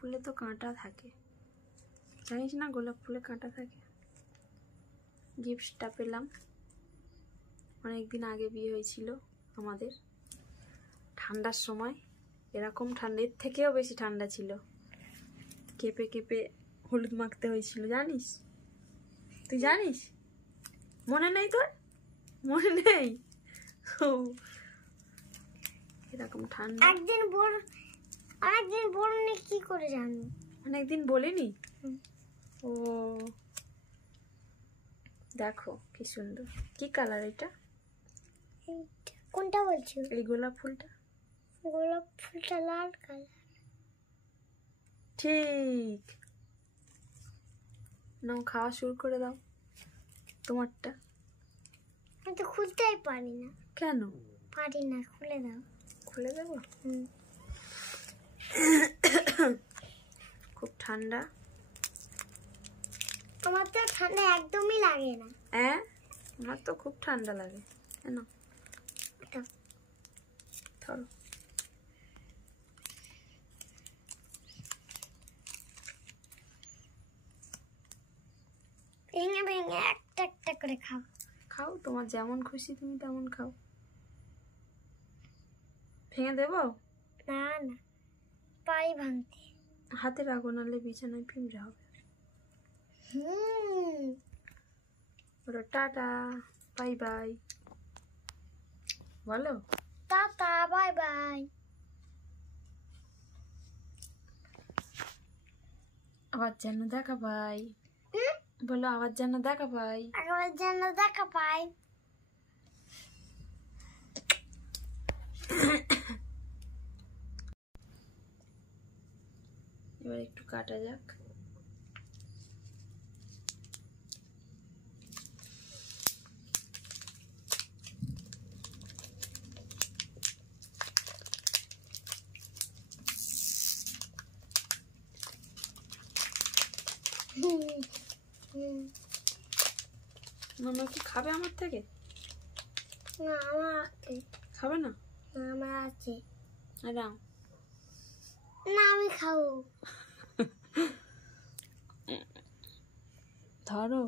ফুলে তো কাঁটা থাকে, জানিস না গোলাপ ফুলে কাঁটা থাকে। গিফটটা পেলাম, অনেকদিন আগে বিয়ে হয়েছিল আমাদের, ঠান্ডার সময়। এরকম ঠান্ডা, এর থেকেও বেশি ঠান্ডা ছিল, কেঁপে কেঁপে হলুদ মাখতে হয়েছিল, জানিস? তুই জানিস? মনে নেই তোর? মনে নেই? এরকম ঠান্ডা। অনেকদিন বলনি কি করে জানবো? অনেকদিন বলিনি? ও দেখো কি সুন্দর, কি কালার এটা? কোনটা বলছো? এই গোলাপ ফুলটা। গোলাপ ফুলটা লাল কালার। ঠিক। নাও, খাওয়া শুরু করে দাও তোমারটা। আমি তো খুলতেই পারি না। কেন পারি না? খুলে দাও। খুলে দেবো? খুব ঠান্ডা। আমার তো ঠান্ডা একদমই লাগে না। হ্যাঁ, আমার তো খুব ঠান্ডা লাগে। কেন? ধরো। ভেঙে ভেঙে একটা একটা করে খাও। খাও, তোমার যেমন খুশি তুমি তেমন খাও। ভেঙে দেবো? না না, পারি ভাঙতে। হাতে রাখো, নাহলে বিছানায় পিঁমড়ে হবে। বলো টাটা, বাই বাই বলো। Tata, bye bye. আবার যেন দেখা পাই। বলো আবার যেন দেখা পাই। আবার যেন দেখা পাই। এবার একটু কাটা যাক। মামা কি খাবে আমার থেকে? না, আমার আছে। খাবে না? না, আমার আছে। আরাম। না, আমি খাবো। ধরো।